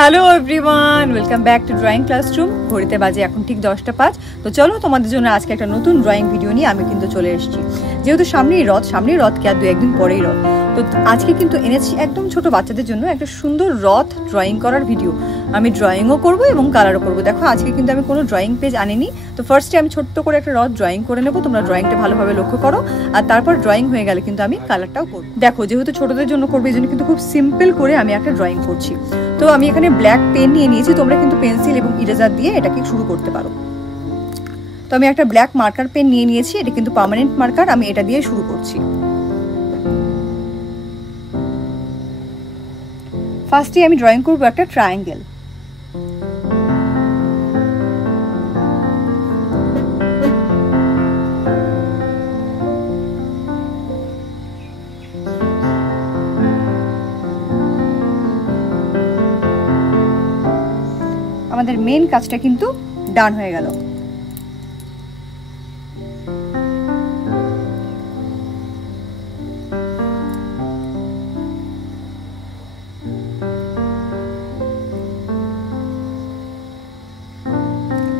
Hello everyone, welcome back to drawing classroom. ঘড়িতে বাজে এখন ঠিক 10টা 5। তো চলো তোমাদের জন্য আজকে একটা নতুন ড্রয়িং ভিডিও নিয়ে আমি কিন্তু চলে এসেছি। যেহেতু সামনেই রথকে আর 2-1 দিন পরেই রথ, তো আজকে কিন্তু এনেছি একদম ছোট বাচ্চাদের জন্য একটা সুন্দর রথ ড্রয়িং করার ভিডিও। আমি ড্রয়িংও করব এবং কালারও করব। দেখো আজকে কিন্তু আমি কোনো ড্রয়িং পেজ আনিনি। তো ফার্স্টে আমি ছোট্ট করে একটা রথ ড্রয়িং করে নেবো। তোমরা ড্রয়িংটা ভালোভাবে লক্ষ্য করো, আর তারপর ড্রয়িং হয়ে গেলে কিন্তু আমি কালারটাও করবো। দেখো যেহেতু ছোটদের জন্য করবো, এই জন্য কিন্তু খুব সিম্পল করে আমি একটা ড্রয়িং করছি। তো আমি এখানে ব্ল্যাক পেন নিয়ে নিয়েছি, তোমরা কিন্তু পেন্সিল এবং ইরেজার দিয়ে এটাকে শুরু করতে পারো। তো আমি একটা ব্ল্যাক মার্কার পেন নিয়ে নিয়েছি, এটা কিন্তু পার্মানেন্ট মার্কার। আমি এটা দিয়ে শুরু করছি। ফার্স্টে আমি ড্রয়িং করবো একটা ট্রায়াঙ্গেল। আমাদের মেন কাজটা কিন্তু ডান হয়ে গেল।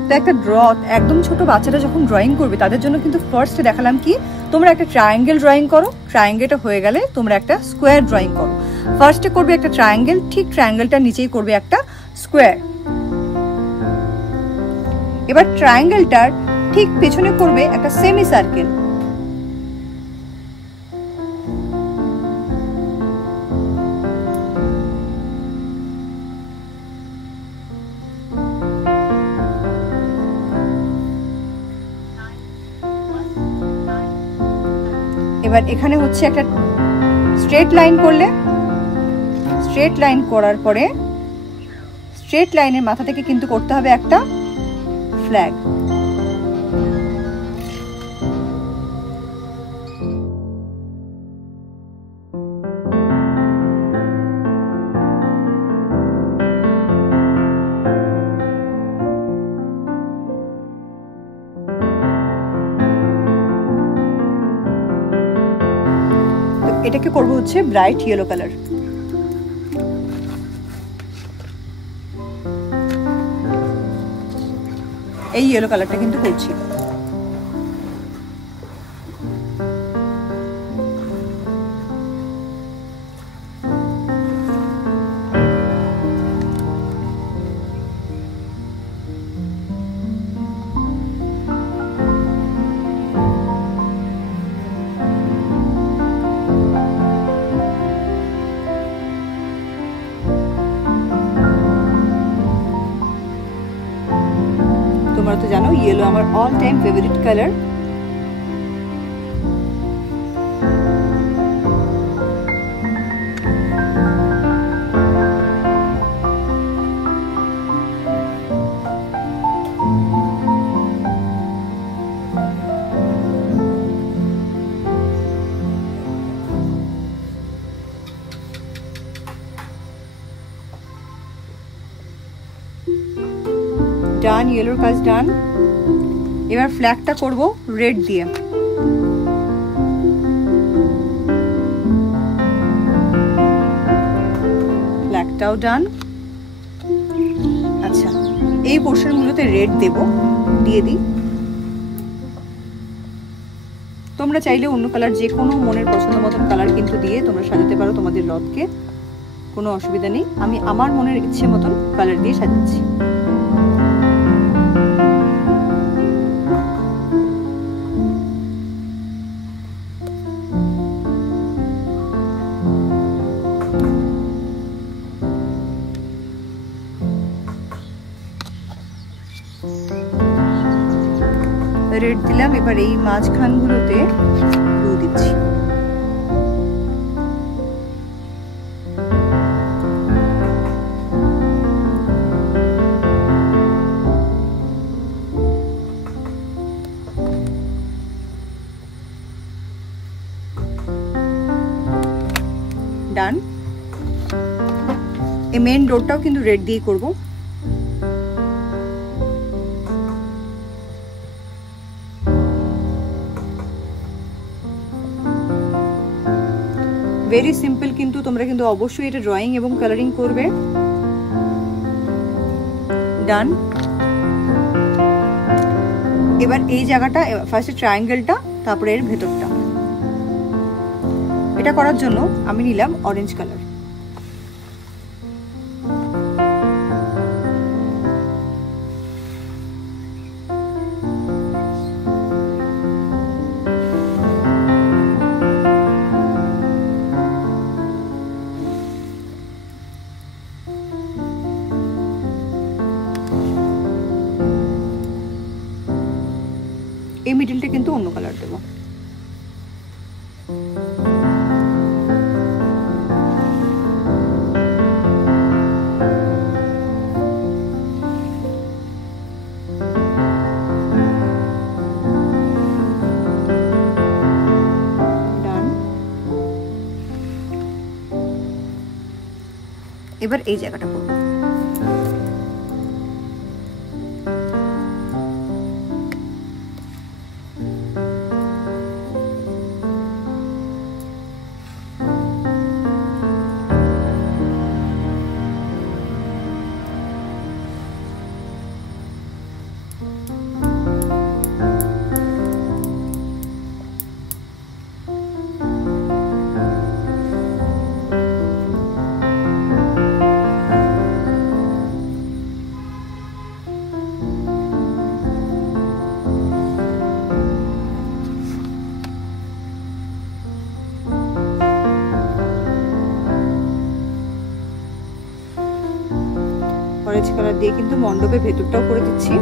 তো একটা রথ একদম ছোট বাচ্চারা যখন ড্রয়িং করবে তাদের জন্য কিন্তু ফার্স্টে দেখালাম কি, তোমরা একটা ট্রায়াঙ্গেল ড্রয়িং করো। ট্রায়াঙ্গেলটা হয়ে গেলে তোমরা একটা স্কোয়ার ড্রয়িং করো। ফার্স্টে করবে একটা ট্রায়াঙ্গেল, ঠিক ট্রায়াঙ্গেলটার নিচেই করবে একটা স্কোয়ার। এবার ট্রায়াঙ্গেলটার ঠিক পেছনে করবে একটা সেমি সার্কেল। এবার এখানে হচ্ছে একটা স্ট্রেট লাইন করলে, স্ট্রেট লাইন করার পরে স্ট্রেট লাইনের মাথা থেকে কিন্তু করতে হবে একটা ফ্ল্যাগ। এটাকে করবো হচ্ছে ব্রাইট ইয়েলো কালার। এই ইয়েলো কালারটা কিন্তু করছি। তোমরা তো জানো ইয়েলো আমার অল টাইম ফেভারিট কালার। ডান, ইয়েলোর কাজ ডান। এবার ফ্ল্যাগটা করব রেড দিয়ে। ফ্ল্যাগটাও ডান। আচ্ছা, এই পোর্শনগুলোতে রেড দেব, দিয়ে দিই। তোমরা চাইলে অন্য কালার যে কোনো মনের পছন্দ মতন কালার কিন্তু দিয়ে তোমরা সাজাতে পারো তোমাদের রথকে, কোনো অসুবিধা নেই। আমি আমার মনের ইচ্ছে মতন কালার দিয়ে সাজাচ্ছি। রেড দিলাম, এবার এই মাঝখানগুলোতে ব্লু দিচ্ছি। ডান। এই মেন ডোরটাও কিন্তু রেড দিয়ে করবো। ভেরি সিম্পল, কিন্তু তোমরা কিন্তু অবশ্যই এটা ড্রয়িং এবং কালারিং করবে। ডান। এবার এই জায়গাটা ফার্স্টে ট্রায়াঙ্গেলটা, তারপরে এর ভেতরটা। এটা করার জন্য আমি নিলাম অরেঞ্জ কালার। এই মিডলটা কিন্তু অন্য কালার দেব। এবার এই জায়গাটা করব। অরেঞ্জ কালার দিয়ে কিন্তু মণ্ডপের ভেতরটাও করে দিচ্ছি।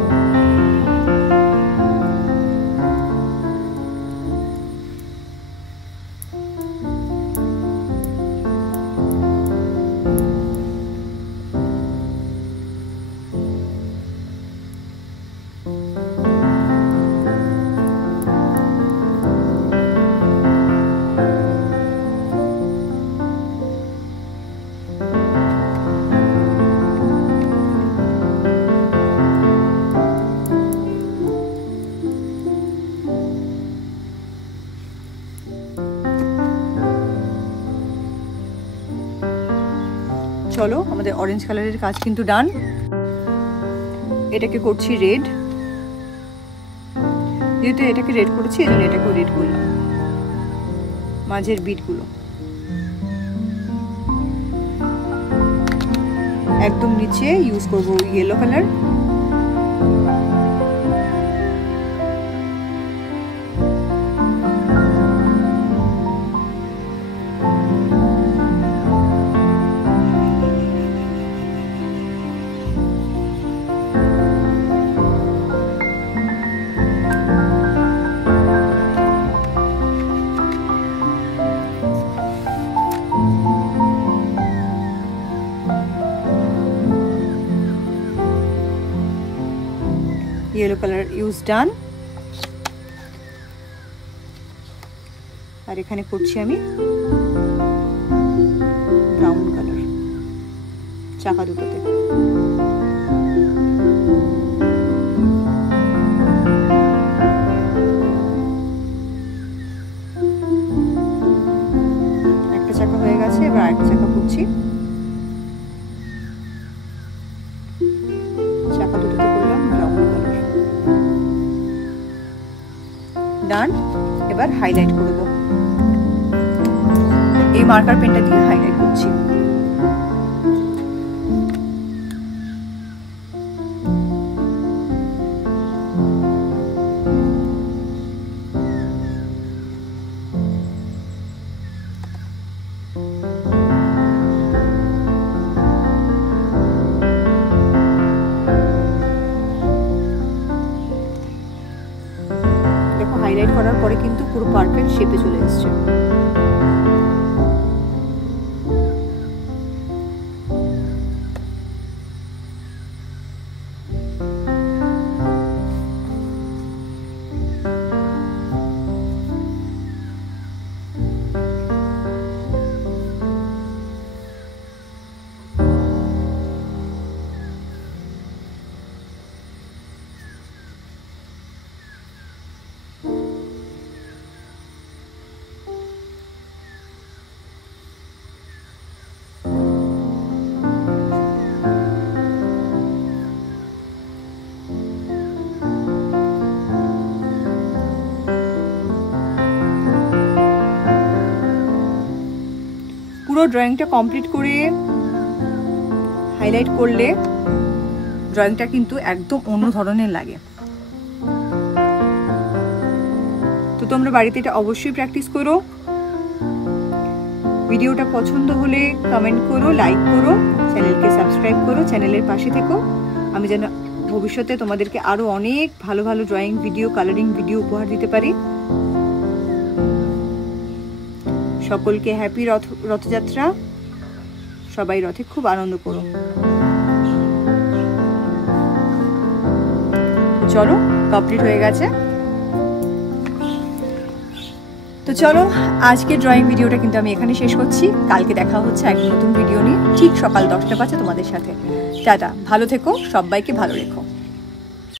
চলো, আমাদের অরেঞ্জ কালারের কাজ কিন্তু ডান। এটাকে করছি রেড, যেহেতু এটাকে রেড করেছি এজন্য এটাকেও রেড করলাম। মাঝের বিটগুলো একদম নিচে ইউজ করব yellow colour. Yellow colour use done. আর এখানে করছি আমি ব্রাউন কালার চাকা দুটোতে। একটা চাকা হয়ে গেছে, এবার আরেকটা চাকা করছি। চাকা দুটোতে করলাম ব্রাউন কালার। ডান। এবার হাইলাইট করব, এই মার্কার পেনটা দিয়ে হাইলাইট করছি। হাইলাইট করার পরে কিন্তু পুরো পারফেক্ট শেপে চলে এসেছে। ড্রয়িংটা কমপ্লিট করে হাইলাইট করলে ড্রয়িংটা কিন্তু একদম অন্য ধরনের লাগে। তো তোমরা বাড়িতে এটা অবশ্যই প্র্যাকটিস করো। ভিডিওটা পছন্দ হলে কমেন্ট করো, লাইক করো, চ্যানেলকে সাবস্ক্রাইব করো, চ্যানেলের পাশে থেকো। আমি যেন ভবিষ্যতে তোমাদেরকে আরো অনেক ভালো ভালো ড্রয়িং ভিডিও, কালারিং ভিডিও উপহার দিতে পারি। সকলকে হ্যাপি রথযাত্রা। সবাই রথে খুব আনন্দ করো। চলো, কমপ্লিট হয়ে গেছে। তো চলো, আজকে ড্রয়িং ভিডিওটা কিন্তু আমি এখানে শেষ করছি। কালকে দেখা হচ্ছে এক নতুন ভিডিও নিয়ে, ঠিক সকাল 10টা বাজে তোমাদের সাথে। টাটা, ভালো থেকো, সবাইকে ভালো রেখো।